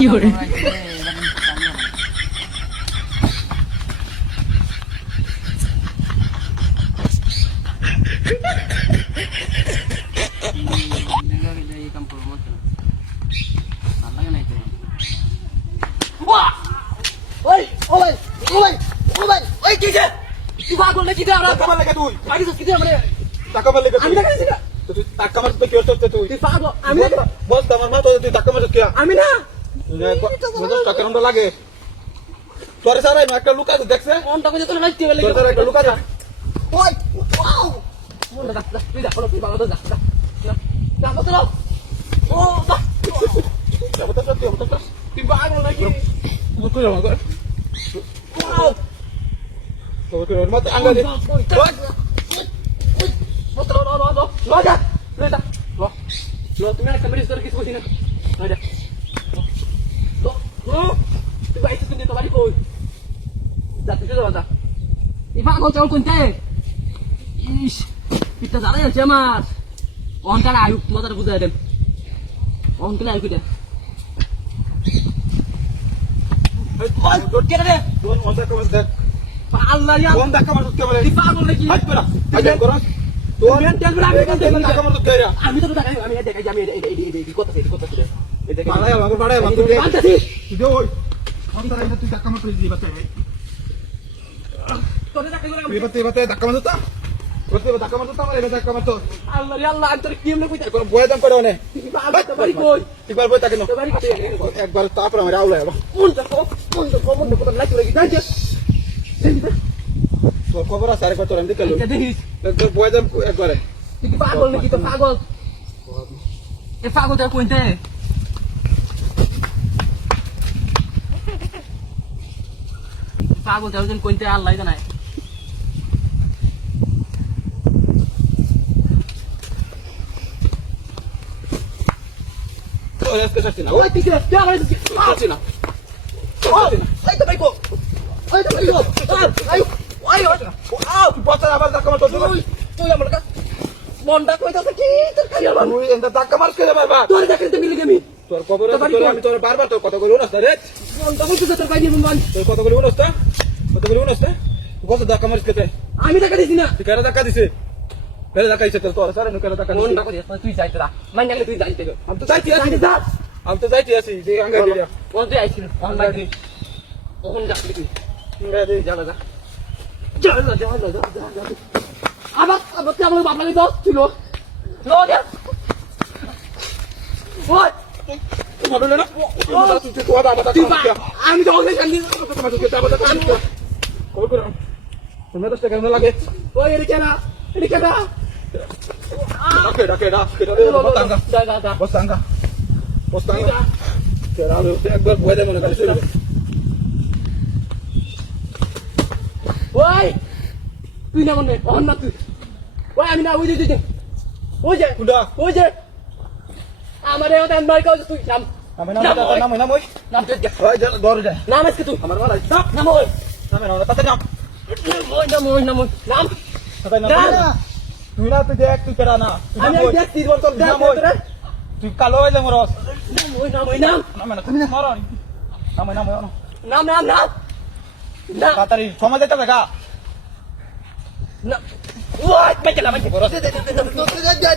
কি করে ওই ও ভাই ও ভাই ও ভাই ওই কি যে তুই পাগল নাকি তুই আমরা টাকা লাগে তুই আগে তো কিছু মানে টাকা মারলে আমি টাকা দিছি না তুই টাকা মারতে কি হচ্ছে তুই তুই পাগল আমি বস আমার মা তো তুই টাকা মারতে কি আমি না বস টাকা রন্ডা লাগে তোর সারাই না একটা লুকা দেখছে কোনটা কইতে তোর নাইতে বলে তোর সারা একটা লুকা যা ওই ওয়াও মনটা দা তুই দা তুই বাবা দা দা দা তো ও বাহ তুই পাগল নাকি তুই আমার ওয়াও তোর মত আঙ্গা দে তুমি একটা মেরে তোর কিছু কইছিস না যা তুই বাইরে তুমি তো বাড়ি কই যা তুই যা যা ইফা কো চাও কোনতে ইস পিতা জানা আছে আমার অনটা আয়ু তোমাদের বুঝাই দেন অন কেন আয়ু দেন ওই তোর কে রে তোর মজা কর দেখ আল্লাহ ইয়া কোন টাকা মারতে কে বলে তুই পাগল নাকি হাত পড়া আজ কর তোর তেল বড় আমি টাকা মারতে কে রে আমি তো টাকা আমি দেখাই আমি এই কথা এই দেখে পাড়ায় আমাকে পাড়ায় মারতে দে আনতাছি তুই ওই অন্তরাই তুই টাকা মারতে দিবি বাচ্চা তোরে টাকা করে তুই বাতে টাকা মারতে তা বলতে টাকা মারতে তা মারে টাকা মারতে আল্লাহ রে আল্লাহ আমি তোর কি এমনি কইতা কোন বয় দাম করে অনে তো বাড়ি কই একবার বই তাকে না তো বাড়ি কই একবার তারপর আমার আউলা যাবো কোন কথা লাগি লাগি যাই তোর খবর আছে আরেকবার তোর আমি দেখে লো দেখিস একবার বয় দাম একবারে তুই কি পাগল নাকি তো পাগল এ পাগলটা কইতে পাগলটা ওজন কইতে আল্লাহ জানাই তোর আজকে আসছে না ওই তুই কি আমার আসছে না এই তো বাইকো এই তো বাইকো আই ওই তুই বছর আবার টাকা মারতে তুই আমার কাছে মনটা কইতাছে কি তোর খালি আমার তুই এন্ড টাকা মারছ কে বারবার তোর দেখতে মিলি গেমি তোর খবর আছে তোর আমি তোর বারবার তোর কথা কইলো না রে মনটা কইতাছে তোর বাইরে মন তোর কথা কইলো না কথা কইলো না তুই বছর টাকা মারছ কে আমি টাকা দিছি না তুই কেন টাকা দিছে কেন টাকা দিছে তোর সারা নো কেন টাকা মনটা কইতাছে তুই যাইতে না মানে তুই যাইতে আমি তো যাইতে আছি যা আমি তো যাইতে আছি যে আঙ্গা দিয়া কোন তুই আইছিস কোন লাগি কোন যাবি তুই আঙ্গা দিয়া যা আবার তুই আমার বাপ লাগে তো ছিল লো যা ওই মারলে না তুই তো বাবা তুই আমি তো ওখানে কান্দি তোমার তো বাবা টাকা কল করো তুমি তো টাকা না লাগে ওই এদিকে না ডাকে ডাকে ডাকে বস্তাঙ্গা যা বস্তাঙ্গা বস্তাঙ্গা তেরা একবার বয় দে মনে করে ওই তুই না মনে অন না তুই ওই আমি না ওই যে কুডা ওই যে আমারে ওটা আনবার কাজ তুই নাম নামে নাম নাম ওই নাম তুই যা ওই দৌড় যায় নাম আজকে তুই আমার মারা নাম ওই নামে না তাতে নাম নাম তাতে নাম তুই না তুই দেখ তুই কেডা না আমি দেখ 3 বছর দেখ তোরে তুই কালো হয়ে যা মরস নাম নামে না তুমি মারো নামে নামে নাম তাড়াতাড়ি সময় যেতে দেখা না ওই বাইকে না বরস যা